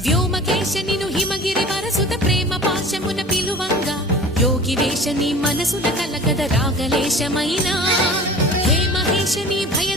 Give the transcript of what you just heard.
వ్యోమకేశనిను హిమగిరి వరసుత ప్రేమ పాశమున పిలువంగా యోగి వేషని మనసుల కలకద రాగలేశమైనా హే మహేశని భయ